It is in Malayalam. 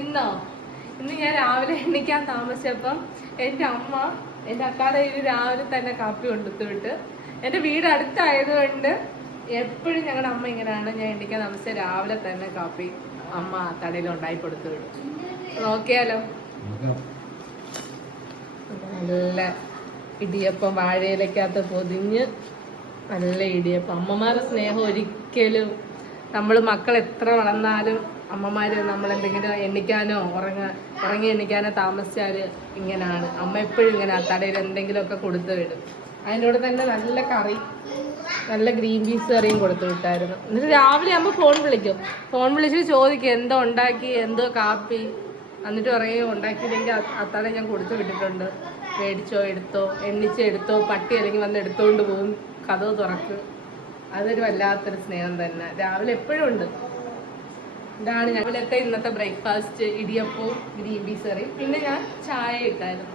ഇന്നോ ഇന്ന് ഞാൻ രാവിലെ എണ്ണിക്കാൻ താമസിച്ചപ്പം എൻ്റെ അമ്മ എൻ്റെ അക്കാടെ രാവിലെ തന്നെ കാപ്പി കൊണ്ടുത്തു വിട്ട്. എൻ്റെ വീട് അടുത്തായതുകൊണ്ട് എപ്പോഴും ഞങ്ങളുടെ അമ്മ ഇങ്ങനെയാണ്. ഞാൻ എണ്ണിക്കാൻ താമസിച്ച രാവിലെ തന്നെ കാപ്പി അമ്മ തടയിൽ ഉണ്ടായി കൊടുത്തു വിടും. നോക്കിയാലോ, നല്ല ഇടിയപ്പം വാഴയിലക്കകത്ത് പൊതിഞ്ഞ് നല്ല ഇടിയപ്പം. അമ്മമാരുടെ സ്നേഹം ഒരിക്കലും നമ്മൾ മക്കൾ എത്ര വളർന്നാലും അമ്മമാര് നമ്മളെന്തെങ്കിലും എണ്ണിക്കാനോ ഉറങ്ങി എണ്ണിക്കാനോ താമസിച്ചാൽ ഇങ്ങനെയാണ്. അമ്മ എപ്പോഴും ഇങ്ങനെ തടയിൽ എന്തെങ്കിലുമൊക്കെ കൊടുത്തു വിടും. അതിൻ്റെ കൂടെ തന്നെ നല്ല കറി, നല്ല ഗ്രീൻ പീസ് കറിയും കൊടുത്തു വിട്ടായിരുന്നു. എന്നിട്ട് രാവിലെ ആകുമ്പോൾ ഫോൺ വിളിച്ചിട്ട് ചോദിക്കും എന്തോ ഉണ്ടാക്കി, എന്തോ കാപ്പി. എന്നിട്ട് പറയും ഉണ്ടാക്കിയില്ലെങ്കിൽ അത്താഴം ഞാൻ കൊടുത്തു വിട്ടിട്ടുണ്ട്, മേടിച്ചോ എടുത്തോ, എണ്ണിച്ചെടുത്തോ, പട്ടി അല്ലെങ്കിൽ വന്ന് എടുത്തോണ്ട് പോകും, കഥവ് തുറക്ക്. അതൊരു വല്ലാത്തൊരു സ്നേഹം തന്നെ. രാവിലെ എപ്പോഴും ഉണ്ട്. ഇതാണ് ഞങ്ങളൊക്കെ ഇന്നത്തെ ബ്രേക്ക്ഫാസ്റ്റ്, ഇടിയപ്പവും ഗ്രീൻ പീസ് കറിയും. പിന്നെ ഞാൻ ചായ ഇട്ടായിരുന്നു.